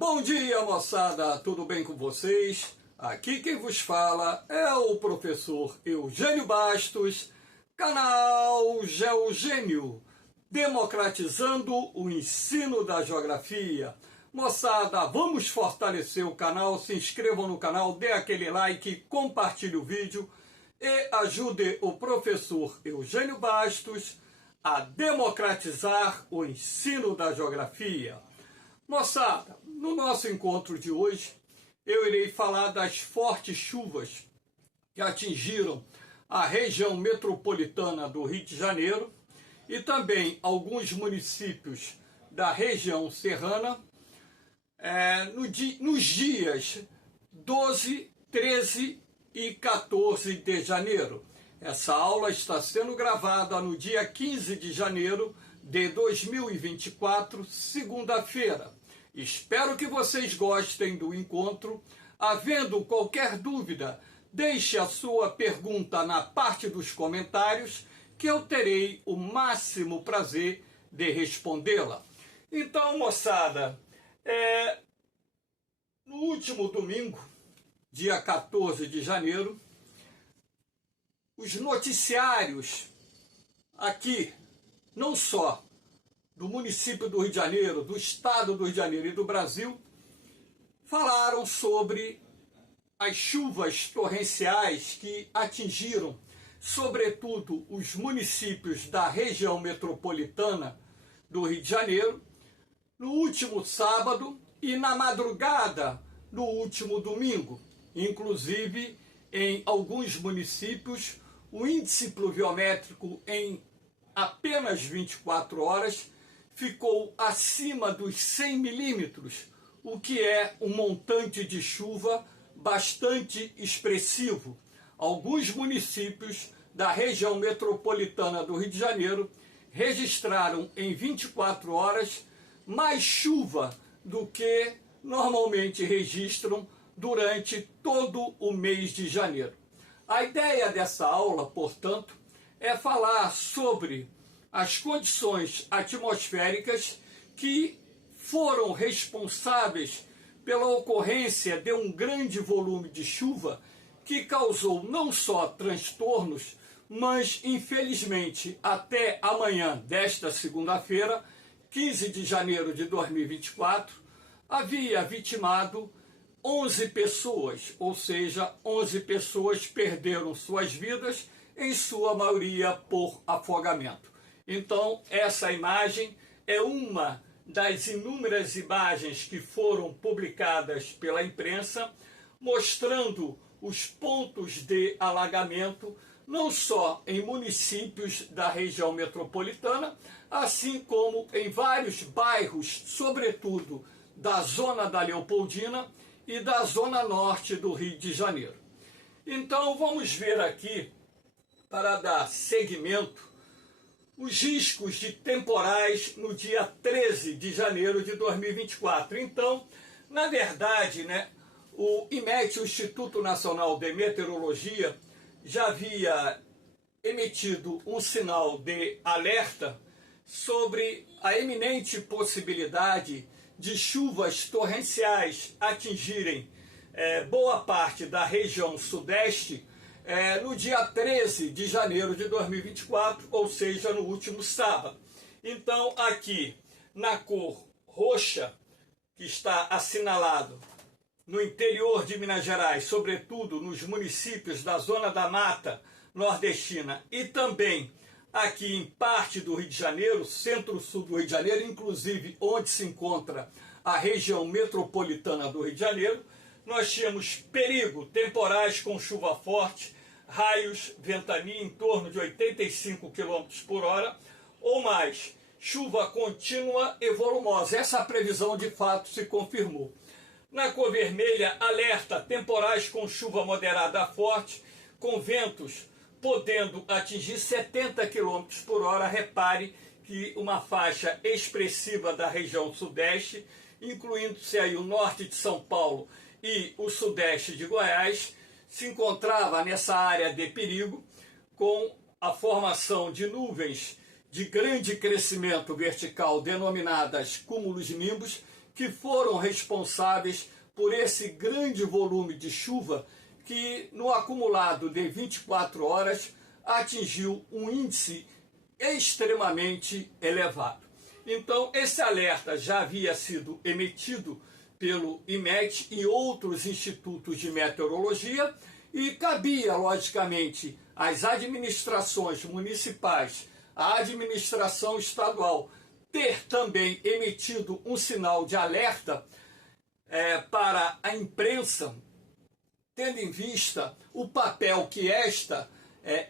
Bom dia, moçada, tudo bem com vocês? Aqui quem vos fala é o professor Eugênio Bastos, canal Geogênio, democratizando o ensino da geografia. Moçada, vamos fortalecer o canal, se inscrevam no canal, dê aquele like, compartilhe o vídeo e ajude o professor Eugênio Bastos a democratizar o ensino da geografia. Moçada, no nosso encontro de hoje, eu irei falar das fortes chuvas que atingiram a região metropolitana do Rio de Janeiro e também alguns municípios da região serrana nos dias 12, 13 e 14 de janeiro. Essa aula está sendo gravada no dia 15 de janeiro de 2024, segunda-feira. Espero que vocês gostem do encontro. Havendo qualquer dúvida, deixe a sua pergunta na parte dos comentários, que eu terei o máximo prazer de respondê-la. Então, moçada, no último domingo, dia 14 de janeiro, os noticiários aqui, não só do município do Rio de Janeiro, do estado do Rio de Janeiro e do Brasil, falaram sobre as chuvas torrenciais que atingiram, sobretudo, os municípios da região metropolitana do Rio de Janeiro, no último sábado e na madrugada do último domingo. Inclusive, em alguns municípios, o índice pluviométrico em apenas 24 horas ficou acima dos 100 milímetros, o que é um montante de chuva bastante expressivo. Alguns municípios da região metropolitana do Rio de Janeiro registraram em 24 horas mais chuva do que normalmente registram durante todo o mês de janeiro. A ideia dessa aula, portanto, é falar sobre as condições atmosféricas que foram responsáveis pela ocorrência de um grande volume de chuva que causou não só transtornos, mas, infelizmente, até amanhã desta segunda-feira, 15 de janeiro de 2024, havia vitimado 11 pessoas, ou seja, 11 pessoas perderam suas vidas, em sua maioria por afogamento. Então, essa imagem é uma das inúmeras imagens que foram publicadas pela imprensa, mostrando os pontos de alagamento, não só em municípios da região metropolitana, assim como em vários bairros, sobretudo da zona da Leopoldina e da zona norte do Rio de Janeiro. Então, vamos ver aqui, para dar seguimento, os riscos de temporais no dia 13 de janeiro de 2024. Então, na verdade, o IMET, o Instituto Nacional de Meteorologia, já havia emitido um sinal de alerta sobre a iminente possibilidade de chuvas torrenciais atingirem boa parte da região sudeste no dia 13 de janeiro de 2024, ou seja, no último sábado. Então, aqui, na cor roxa, que está assinalado no interior de Minas Gerais, sobretudo nos municípios da Zona da Mata Nordestina e também aqui em parte do Rio de Janeiro, centro-sul do Rio de Janeiro, inclusive onde se encontra a região metropolitana do Rio de Janeiro, nós tínhamos perigo, temporais com chuva forte, raios, ventania em torno de 85 km por hora ou mais, chuva contínua e volumosa. Essa previsão de fato se confirmou. Na cor vermelha, alerta, temporais com chuva moderada a forte, com ventos podendo atingir 70 km por hora. Repare que uma faixa expressiva da região sudeste, incluindo-se aí o norte de São Paulo e o sudeste de Goiás, se encontrava nessa área de perigo, com a formação de nuvens de grande crescimento vertical, denominadas cúmulos nimbus, que foram responsáveis por esse grande volume de chuva que, no acumulado de 24 horas, atingiu um índice extremamente elevado. Então, esse alerta já havia sido emitido pelo IMET e outros institutos de meteorologia e cabia, logicamente, às administrações municipais, à administração estadual, ter também emitido um sinal de alerta para a imprensa, tendo em vista o papel que esta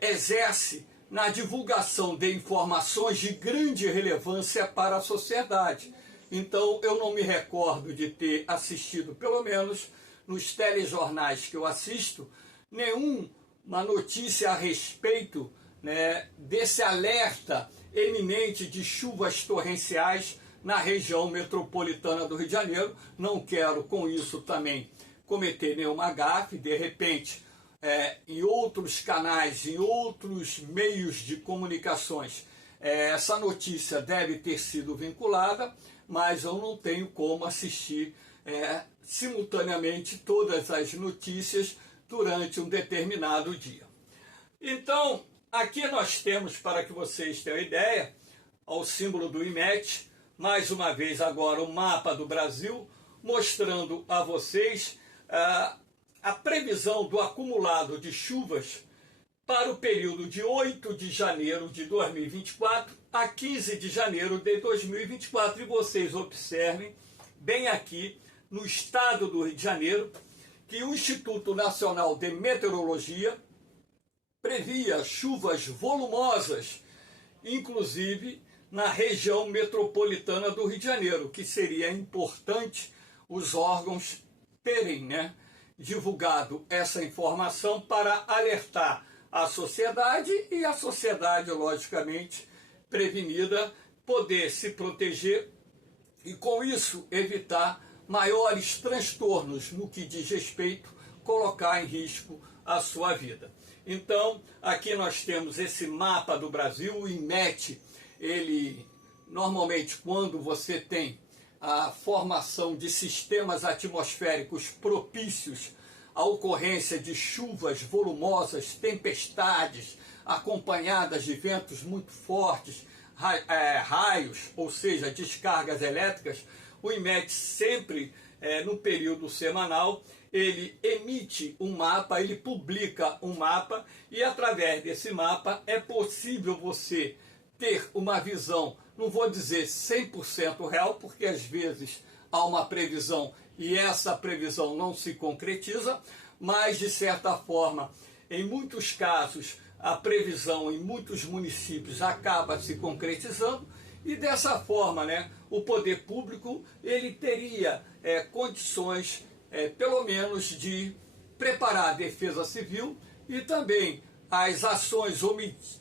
exerce na divulgação de informações de grande relevância para a sociedade. Então, eu não me recordo de ter assistido, pelo menos nos telejornais que eu assisto, nenhuma notícia a respeito, né, desse alerta eminente de chuvas torrenciais na região metropolitana do Rio de Janeiro. Não quero, com isso, também cometer nenhuma gafe. De repente, em outros canais, em outros meios de comunicações, essa notícia deve ter sido vinculada, mas eu não tenho como assistir simultaneamente todas as notícias durante um determinado dia. Então, aqui nós temos, para que vocês tenham ideia, ao símbolo do IMET, mais uma vez agora o mapa do Brasil, mostrando a vocês a previsão do acumulado de chuvas para o período de 8 de janeiro de 2024 a 15 de janeiro de 2024. E vocês observem bem aqui no estado do Rio de Janeiro que o Instituto Nacional de Meteorologia previa chuvas volumosas, inclusive na região metropolitana do Rio de Janeiro, que seria importante os órgãos terem, divulgado essa informação para alertar a sociedade e a sociedade, logicamente, prevenida, poder se proteger e, com isso, evitar maiores transtornos no que diz respeito a colocar em risco a sua vida. Então, aqui nós temos esse mapa do Brasil, o IMET. Ele, normalmente, quando você tem a formação de sistemas atmosféricos propícios à ocorrência de chuvas volumosas, tempestades, acompanhadas de ventos muito fortes, raios, ou seja, descargas elétricas, o IMET sempre, no período semanal, ele emite um mapa, ele publica um mapa, e através desse mapa é possível você ter uma visão, não vou dizer 100% real, porque às vezes há uma previsão e essa previsão não se concretiza, mas de certa forma, em muitos casos, a previsão em muitos municípios acaba se concretizando, e dessa forma, o poder público ele teria condições, pelo menos, de preparar a defesa civil e também as ações ou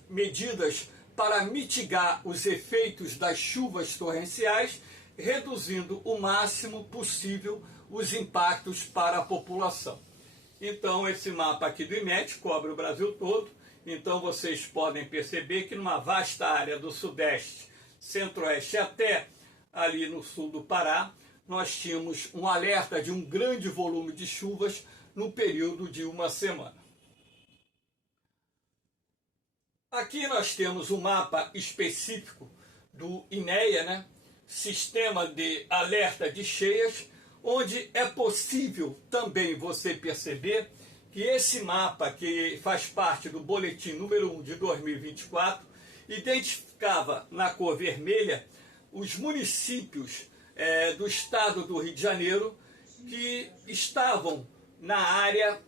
medidas para mitigar os efeitos das chuvas torrenciais, reduzindo o máximo possível os impactos para a população. Então, esse mapa aqui do IMET cobre o Brasil todo. Então, vocês podem perceber que numa vasta área do Sudeste, Centro-Oeste até ali no sul do Pará, nós tínhamos um alerta de um grande volume de chuvas no período de uma semana. Aqui nós temos um mapa específico do INEA, Sistema de Alerta de Cheias, onde é possível também você perceber que esse mapa, que faz parte do boletim número 1 de 2024, identificava na cor vermelha os municípios do estado do Rio de Janeiro que estavam na área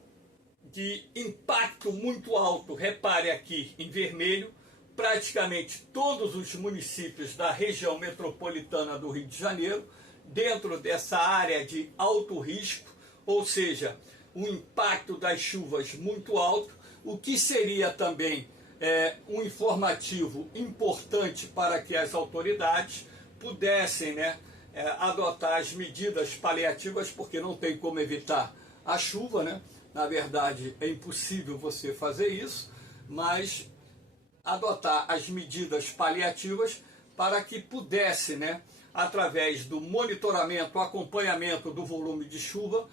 de impacto muito alto. Repare aqui em vermelho, praticamente todos os municípios da região metropolitana do Rio de Janeiro, dentro dessa área de alto risco, ou seja, o impacto das chuvas muito alto, o que seria também um informativo importante para que as autoridades pudessem adotar as medidas paliativas, porque não tem como evitar a chuva, Na verdade, é impossível você fazer isso, mas adotar as medidas paliativas para que pudesse, né, através do monitoramento, acompanhamento do volume de chuva,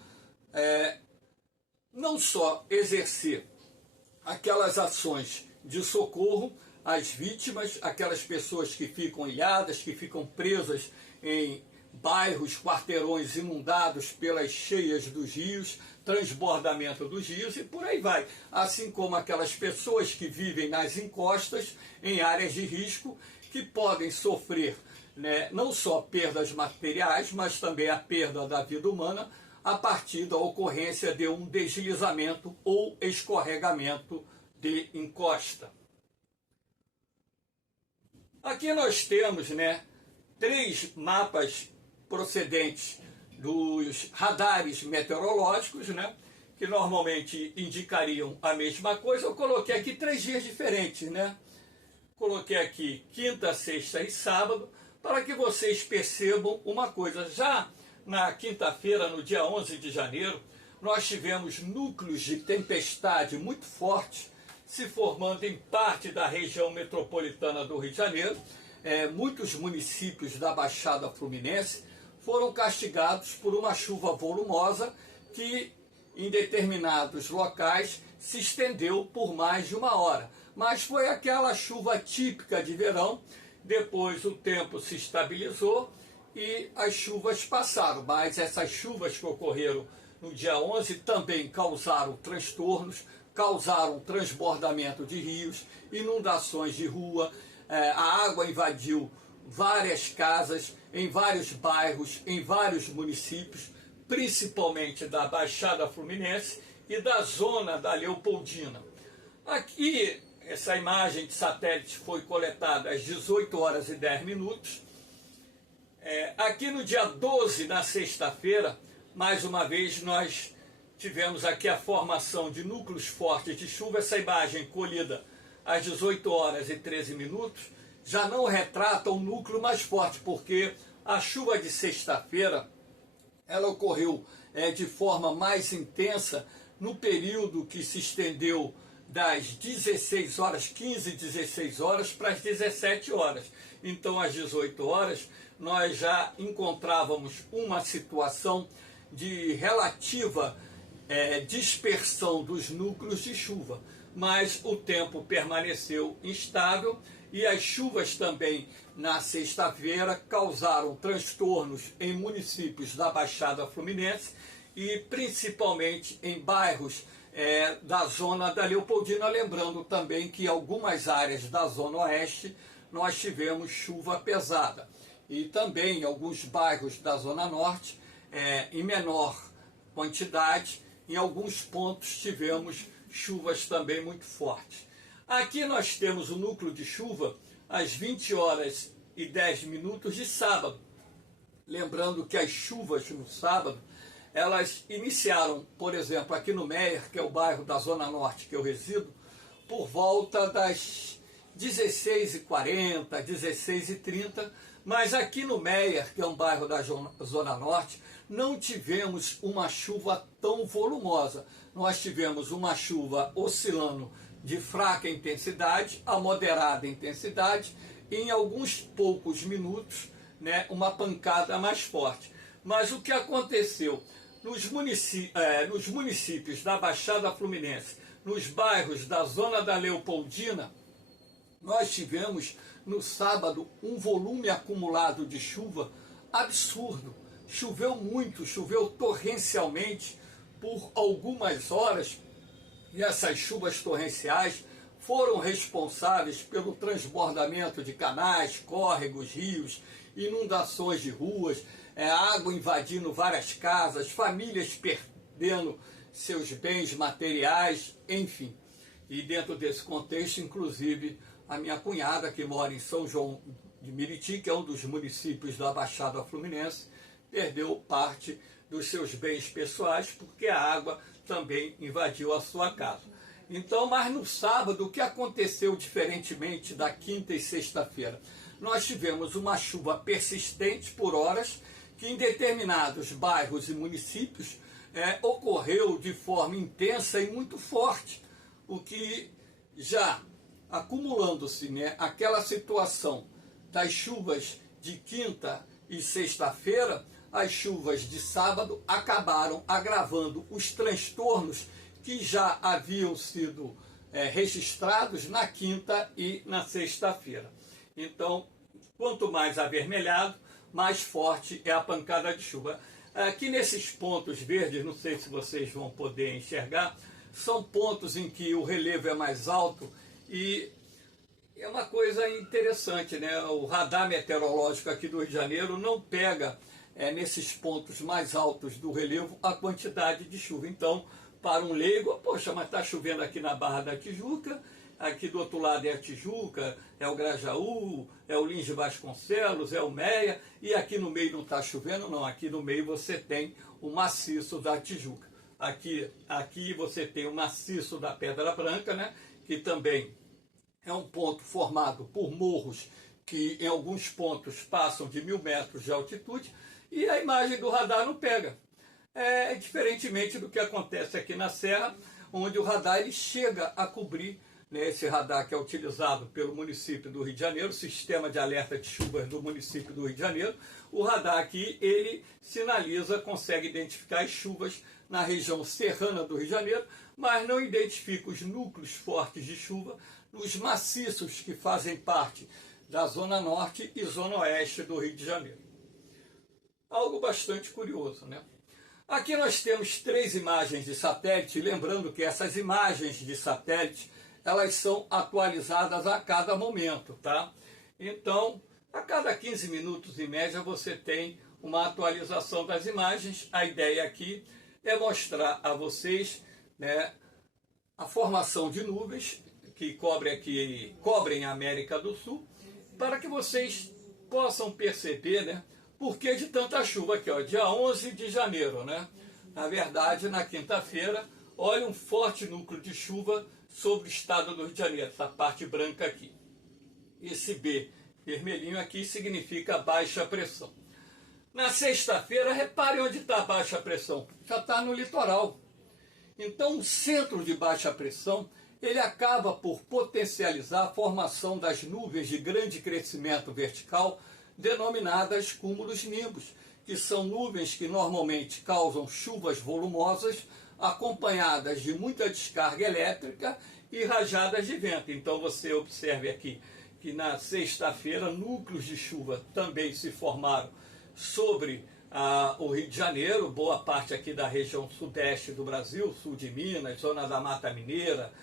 não só exercer aquelas ações de socorro às vítimas, aquelas pessoas que ficam ilhadas, que ficam presas em bairros, quarteirões inundados pelas cheias dos rios, transbordamento dos rios e por aí vai. Assim como aquelas pessoas que vivem nas encostas, em áreas de risco, que podem sofrer, né, não só perdas materiais, mas também a perda da vida humana a partir da ocorrência de um deslizamento ou escorregamento de encosta. Aqui nós temos, né, 3 mapas procedentes dos radares meteorológicos, né, que normalmente indicariam a mesma coisa. Eu coloquei aqui 3 dias diferentes, né? Coloquei aqui quinta, sexta e sábado, para que vocês percebam uma coisa. Já na quinta-feira, no dia 11 de janeiro, nós tivemos núcleos de tempestade muito fortes se formando em parte da região metropolitana do Rio de Janeiro. Muitos municípios da Baixada Fluminense foram castigados por uma chuva volumosa que, em determinados locais, se estendeu por mais de 1 hora. Mas foi aquela chuva típica de verão. Depois o tempo se estabilizou e as chuvas passaram. Mas essas chuvas que ocorreram no dia 11 também causaram transtornos, causaram transbordamento de rios, inundações de rua. A água invadiu várias casas, em vários bairros, em vários municípios, principalmente da Baixada Fluminense e da zona da Leopoldina. Aqui, essa imagem de satélite foi coletada às 18 horas e 10 minutos. Aqui no dia 12, na sexta-feira, mais uma vez nós tivemos aqui a formação de núcleos fortes de chuva. Essa imagem colhida às 18 horas e 13 minutos já não retrata o núcleo mais forte, porque a chuva de sexta-feira ela ocorreu de forma mais intensa no período que se estendeu das 16 horas, 15, 16 horas para as 17 horas. Então, às 18 horas, nós já encontrávamos uma situação de relativa dispersão dos núcleos de chuva, mas o tempo permaneceu instável e as chuvas também na sexta-feira causaram transtornos em municípios da Baixada Fluminense e principalmente em bairros da zona da Leopoldina, lembrando também que em algumas áreas da zona oeste nós tivemos chuva pesada e também em alguns bairros da zona norte em menor quantidade. Em alguns pontos tivemos chuvas também muito fortes. Aqui nós temos o núcleo de chuva às 20 horas e 10 minutos de sábado. Lembrando que as chuvas no sábado, elas iniciaram, por exemplo, aqui no Meier, que é o bairro da Zona Norte que eu resido, por volta das 16h40, 16h30, mas aqui no Meier, que é um bairro da Zona Norte, não tivemos uma chuva tão volumosa. Nós tivemos uma chuva oscilando de fraca intensidade a moderada intensidade e em alguns poucos minutos, né, uma pancada mais forte. Mas o que aconteceu nos municípios da Baixada Fluminense, nos bairros da zona da Leopoldina, nós tivemos no sábado um volume acumulado de chuva absurdo. Choveu muito, choveu torrencialmente por algumas horas e essas chuvas torrenciais foram responsáveis pelo transbordamento de canais, córregos, rios, inundações de ruas, água invadindo várias casas, famílias perdendo seus bens materiais, enfim. E dentro desse contexto, inclusive, a minha cunhada, que mora em São João de Meriti, que é um dos municípios da Baixada Fluminense, perdeu parte dos seus bens pessoais, porque a água também invadiu a sua casa. Então, mas no sábado, o que aconteceu diferentemente da quinta e sexta-feira? Nós tivemos uma chuva persistente por horas, que em determinados bairros e municípios ocorreu de forma intensa e muito forte, o que já acumulando-se, né, aquela situação das chuvas de quinta e sexta-feira, as chuvas de sábado acabaram agravando os transtornos que já haviam sido registrados na quinta e na sexta-feira. Então, quanto mais avermelhado, mais forte é a pancada de chuva. Aqui nesses pontos verdes, não sei se vocês vão poder enxergar, são pontos em que o relevo é mais alto e é uma coisa interessante, né? O radar meteorológico aqui do Rio de Janeiro não pega nesses pontos mais altos do relevo a quantidade de chuva. Então, para um leigo, poxa, mas está chovendo aqui na Barra da Tijuca, aqui do outro lado é a Tijuca, é o Grajaú, é o Lins de Vasconcelos, é o Meia, e aqui no meio não está chovendo, não. Aqui no meio você tem o maciço da Tijuca. Aqui você tem o maciço da Pedra Branca, né? Que também é um ponto formado por morros que em alguns pontos passam de 1.000 metros de altitude e a imagem do radar não pega. Diferentemente do que acontece aqui na Serra, onde o radar ele chega a cobrir, né, esse radar que é utilizado pelo município do Rio de Janeiro, o sistema de alerta de chuvas do município do Rio de Janeiro. O radar aqui, ele sinaliza, consegue identificar as chuvas na região serrana do Rio de Janeiro, mas não identifica os núcleos fortes de chuva nos maciços que fazem parte da Zona Norte e Zona Oeste do Rio de Janeiro. Algo bastante curioso, né? Aqui nós temos 3 imagens de satélite, lembrando que essas imagens de satélite, elas são atualizadas a cada momento, tá? Então, a cada 15 minutos em média você tem uma atualização das imagens. A ideia aqui é mostrar a vocês, né, a formação de nuvens que cobrem a América do Sul, para que vocês possam perceber, né, por que de tanta chuva aqui, ó, dia 11 de janeiro, né? Na verdade, na quinta-feira, olha um forte núcleo de chuva sobre o estado do Rio de Janeiro, essa parte branca aqui. Esse B vermelhinho aqui significa baixa pressão. Na sexta-feira, repare onde está a baixa pressão. Já está no litoral. Então, o centro de baixa pressão, ele acaba por potencializar a formação das nuvens de grande crescimento vertical, denominadas cúmulos nimbus, que são nuvens que normalmente causam chuvas volumosas, acompanhadas de muita descarga elétrica e rajadas de vento. Então você observe aqui que na sexta-feira núcleos de chuva também se formaram sobre o Rio de Janeiro, boa parte aqui da região sudeste do Brasil, sul de Minas, zona da Mata Mineira,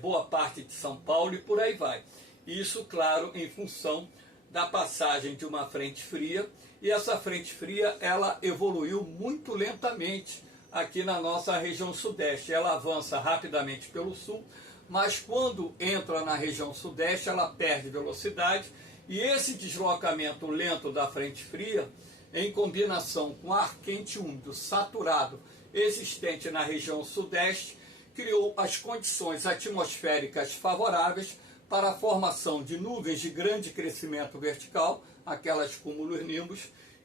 boa parte de São Paulo e por aí vai. Isso, claro, em função da passagem de uma frente fria, e essa frente fria ela evoluiu muito lentamente aqui na nossa região sudeste. Ela avança rapidamente pelo sul, mas quando entra na região sudeste ela perde velocidade, e esse deslocamento lento da frente fria, em combinação com ar quente úmido saturado existente na região sudeste, criou as condições atmosféricas favoráveis para a formação de nuvens de grande crescimento vertical, aquelas cumulonimbus,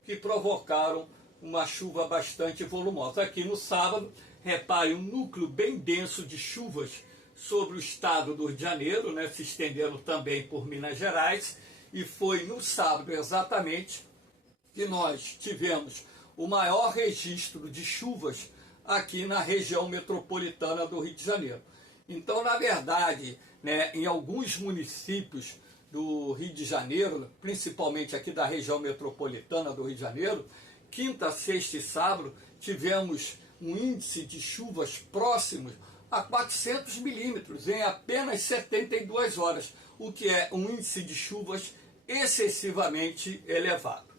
que provocaram uma chuva bastante volumosa. Aqui no sábado, repare um núcleo bem denso de chuvas sobre o estado do Rio de Janeiro, né, se estendendo também por Minas Gerais, e foi no sábado exatamente que nós tivemos o maior registro de chuvas aqui na região metropolitana do Rio de Janeiro. Então, na verdade, né, em alguns municípios do Rio de Janeiro, principalmente aqui da região metropolitana do Rio de Janeiro, quinta, sexta e sábado, tivemos um índice de chuvas próximos a 400 milímetros em apenas 72 horas, o que é um índice de chuvas excessivamente elevado.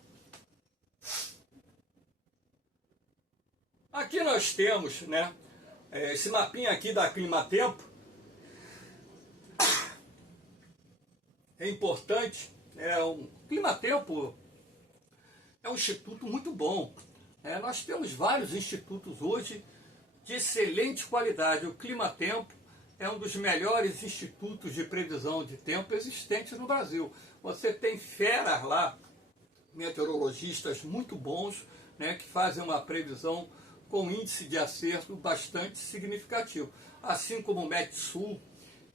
Aqui nós temos, né, esse mapinha aqui da Climatempo. É importante, o Climatempo é um instituto muito bom. Nós temos vários institutos hoje de excelente qualidade. O Climatempo é um dos melhores institutos de previsão de tempo existentes no Brasil. Você tem feras lá, meteorologistas muito bons, né, que fazem uma previsão com índice de acerto bastante significativo. Assim como o Metsul,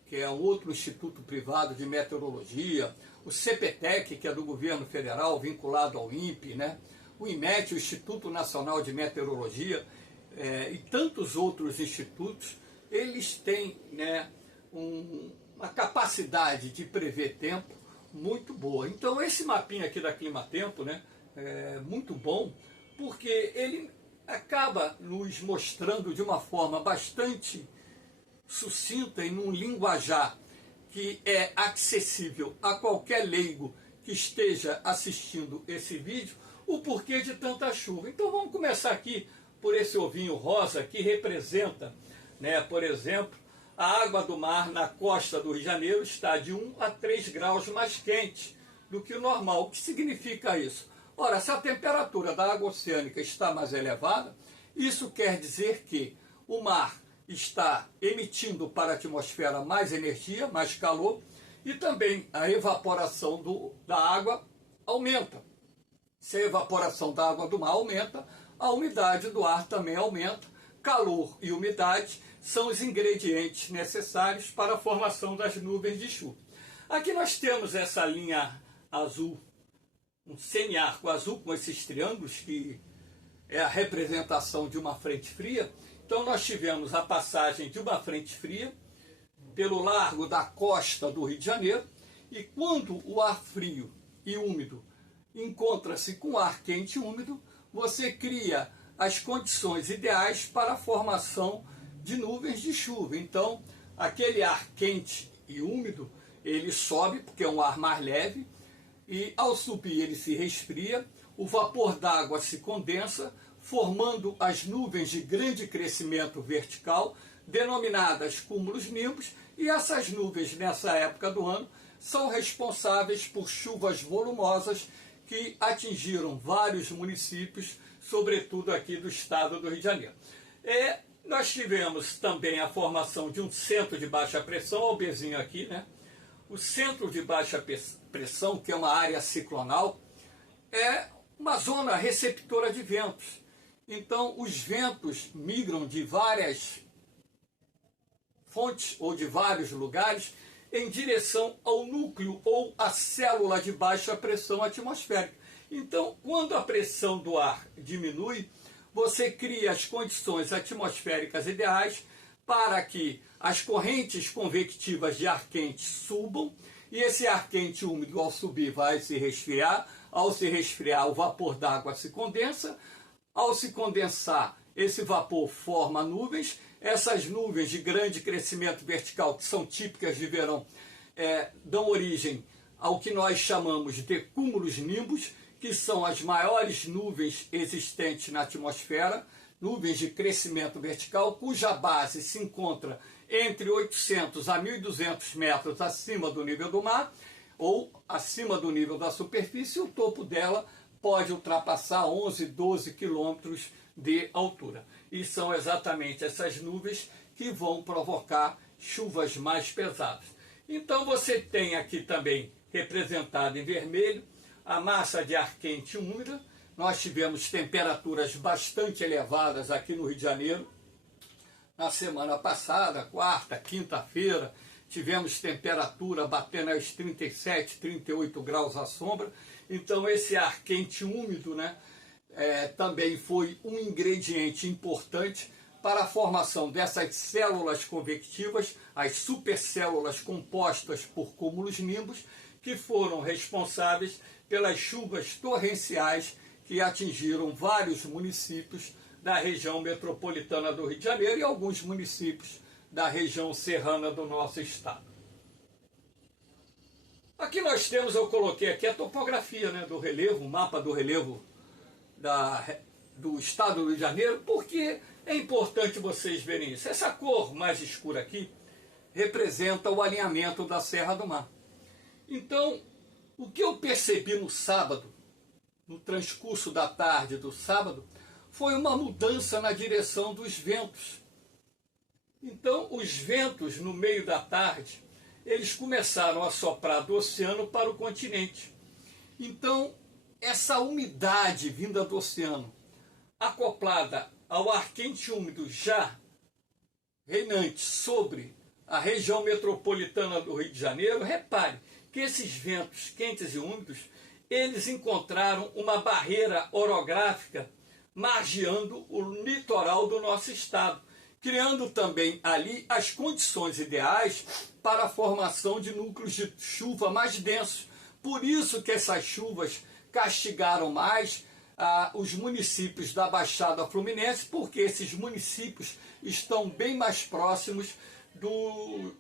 que é um outro instituto privado de meteorologia, o CPTEC, que é do governo federal, vinculado ao INPE, né? O IMET, o Instituto Nacional de Meteorologia, e tantos outros institutos, eles têm, né, uma capacidade de prever tempo muito boa. Então esse mapinha aqui da Climatempo, né, é muito bom, porque ele acaba nos mostrando de uma forma bastante sucinta e num linguajar que é acessível a qualquer leigo que esteja assistindo esse vídeo, o porquê de tanta chuva. Então vamos começar aqui por esse ovinho rosa que representa, né, por exemplo, a água do mar na costa do Rio de Janeiro está de 1 a 3 graus mais quente do que o normal. O que significa isso? Ora, se a temperatura da água oceânica está mais elevada, isso quer dizer que o mar está emitindo para a atmosfera mais energia, mais calor, e também a evaporação da água aumenta. Se a evaporação da água do mar aumenta, a umidade do ar também aumenta. Calor e umidade são os ingredientes necessários para a formação das nuvens de chuva. Aqui nós temos essa linha azul, um semiarco azul com esses triângulos, que é a representação de uma frente fria. Então nós tivemos a passagem de uma frente fria pelo largo da costa do Rio de Janeiro, e quando o ar frio e úmido encontra-se com o ar quente e úmido, você cria as condições ideais para a formação de nuvens de chuva. Então, aquele ar quente e úmido, ele sobe, porque é um ar mais leve, e ao subir ele se resfria, o vapor d'água se condensa, formando as nuvens de grande crescimento vertical, denominadas cúmulos-nimbus, e essas nuvens, nessa época do ano, são responsáveis por chuvas volumosas que atingiram vários municípios, sobretudo aqui do estado do Rio de Janeiro. Nós tivemos também a formação de um centro de baixa pressão, olha o Bzinho aqui, né? O centro de baixa pressão, que é uma área ciclonal, é uma zona receptora de ventos. Então, os ventos migram de várias fontes ou de vários lugares em direção ao núcleo ou à célula de baixa pressão atmosférica. Então, quando a pressão do ar diminui, você cria as condições atmosféricas ideais para que as correntes convectivas de ar quente subam, e esse ar quente úmido, ao subir, vai se resfriar. Ao se resfriar, o vapor d'água se condensa. Ao se condensar, esse vapor forma nuvens. Essas nuvens de grande crescimento vertical, que são típicas de verão, dão origem ao que nós chamamos de cúmulos-nimbus, que são as maiores nuvens existentes na atmosfera, nuvens de crescimento vertical, cuja base se encontra entre 800 a 1.200 metros acima do nível do mar, ou acima do nível da superfície. O topo dela pode ultrapassar 11, 12 quilômetros de altura. E são exatamente essas nuvens que vão provocar chuvas mais pesadas. Então você tem aqui também representado em vermelho a massa de ar quente úmida. Nós tivemos temperaturas bastante elevadas aqui no Rio de Janeiro. Na semana passada, quarta, quinta-feira, tivemos temperatura batendo aos 37, 38 graus à sombra. Então esse ar quente úmido, né, também foi um ingrediente importante para a formação dessas células convectivas, as supercélulas compostas por cúmulos-nimbus, que foram responsáveis pelas chuvas torrenciais que atingiram vários municípios da região metropolitana do Rio de Janeiro e alguns municípios da região serrana do nosso estado. Aqui nós temos, eu coloquei aqui a topografia, né, do relevo, o mapa do relevo do estado do Rio de Janeiro, porque é importante vocês verem isso. Essa cor mais escura aqui representa o alinhamento da Serra do Mar. Então, o que eu percebi no sábado, no transcurso da tarde do sábado, foi uma mudança na direção dos ventos. Então, os ventos, no meio da tarde, eles começaram a soprar do oceano para o continente. Então, essa umidade vinda do oceano, acoplada ao ar quente úmido já reinante sobre a região metropolitana do Rio de Janeiro, repare que esses ventos quentes e úmidos, eles encontraram uma barreira orográfica margeando o litoral do nosso estado, criando também ali as condições ideais para a formação de núcleos de chuva mais densos. Por isso que essas chuvas castigaram mais os municípios da Baixada Fluminense, porque esses municípios estão bem mais próximos do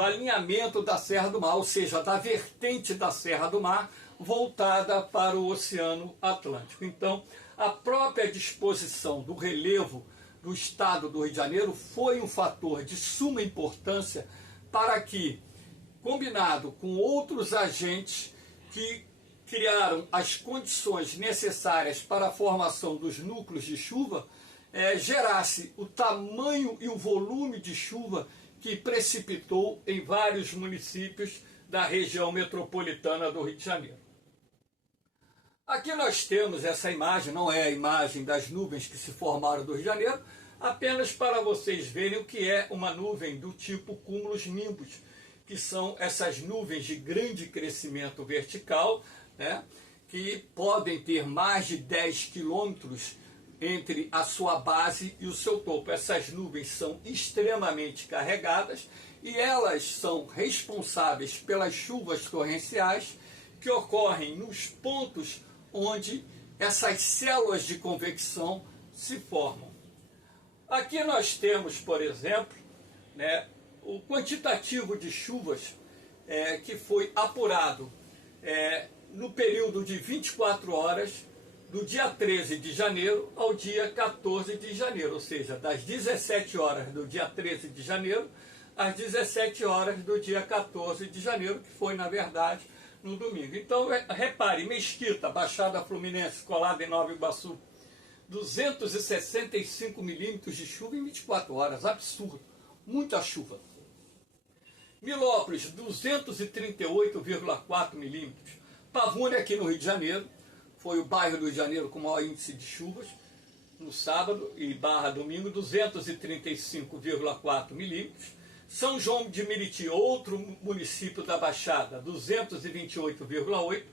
alinhamento da Serra do Mar, ou seja, da vertente da Serra do Mar voltada para o Oceano Atlântico. Então, a própria disposição do relevo do estado do Rio de Janeiro foi um fator de suma importância para que, combinado com outros agentes que criaram as condições necessárias para a formação dos núcleos de chuva, gerasse o tamanho e o volume de chuva que precipitou em vários municípios da região metropolitana do Rio de Janeiro. Aqui nós temos essa imagem, não é a imagem das nuvens que se formaram do Rio de Janeiro, apenas para vocês verem o que é uma nuvem do tipo cumulus-nimbus, que são essas nuvens de grande crescimento vertical, né, que podem ter mais de 10 quilômetros entre a sua base e o seu topo. Essas nuvens são extremamente carregadas e elas são responsáveis pelas chuvas torrenciais que ocorrem nos pontos onde essas células de convecção se formam. Aqui nós temos, por exemplo, né, o quantitativo de chuvas que foi apurado no período de 24 horas, do dia 13 de janeiro ao dia 14 de janeiro, ou seja, das 17 horas do dia 13 de janeiro às 17 horas do dia 14 de janeiro, que foi, na verdade, no domingo. Então, repare, Mesquita, Baixada Fluminense, colada em Nova Iguaçu, 265 milímetros de chuva em 24 horas, absurdo, muita chuva. Milópolis, 238,4 milímetros. Pavuna, aqui no Rio de Janeiro, foi o bairro do Rio de Janeiro com o maior índice de chuvas, no sábado e barra domingo, 235,4 milímetros. São João de Meriti, outro município da Baixada, 228,8.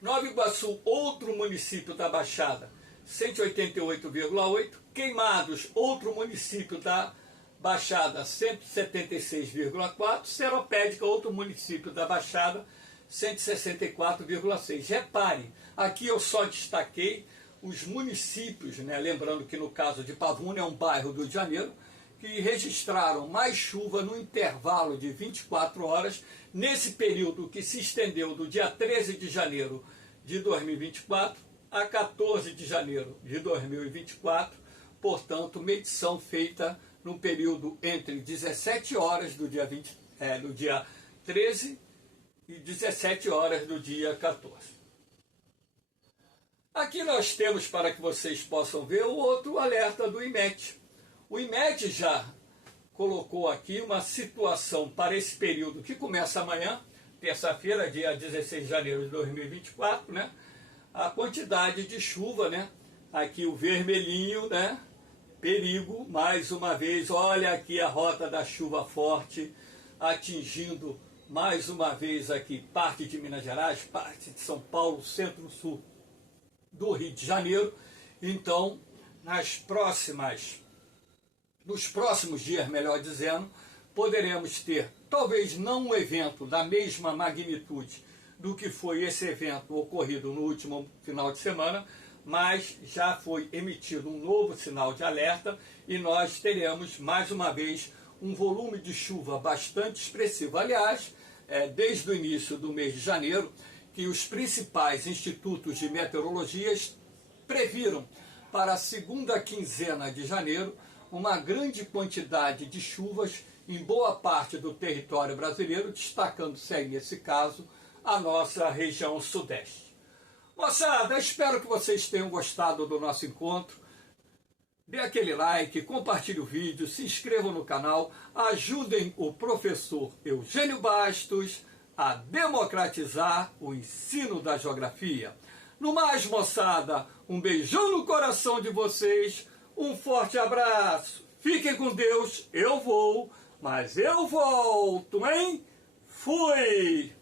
Nova Iguaçu, outro município da Baixada, 188,8. Queimados, outro município da Baixada, 176,4. Seropédica, outro município da Baixada, 164,6. Repare, aqui eu só destaquei os municípios, né? Lembrando que no caso de Pavuna é um bairro do Rio de Janeiro, que registraram mais chuva no intervalo de 24 horas, nesse período que se estendeu do dia 13 de janeiro de 2024 a 14 de janeiro de 2024, portanto, medição feita no período entre 17 horas do dia 13 e 17 horas do dia 14. Aqui nós temos, para que vocês possam ver, o outro alerta do IMET. O IMET já colocou aqui uma situação para esse período que começa amanhã, terça-feira, dia 16 de janeiro de 2024, né? A quantidade de chuva, né? Aqui o vermelhinho, né? Perigo, mais uma vez, olha aqui a rota da chuva forte, atingindo mais uma vez aqui parte de Minas Gerais, parte de São Paulo, centro-sul do Rio de Janeiro. Então, nos próximos dias, melhor dizendo, poderemos ter, talvez não um evento da mesma magnitude do que foi esse evento ocorrido no último final de semana, mas já foi emitido um novo sinal de alerta e nós teremos, mais uma vez, um volume de chuva bastante expressivo. Aliás, desde o início do mês de janeiro, que os principais institutos de meteorologia previram para a segunda quinzena de janeiro uma grande quantidade de chuvas em boa parte do território brasileiro, destacando-se aí, nesse caso, a nossa região sudeste. Moçada, espero que vocês tenham gostado do nosso encontro. Dê aquele like, compartilhe o vídeo, se inscrevam no canal, ajudem o professor Eugênio Bastos a democratizar o ensino da geografia. No mais, moçada, um beijão no coração de vocês, um forte abraço, fiquem com Deus, eu vou, mas eu volto, hein? Fui!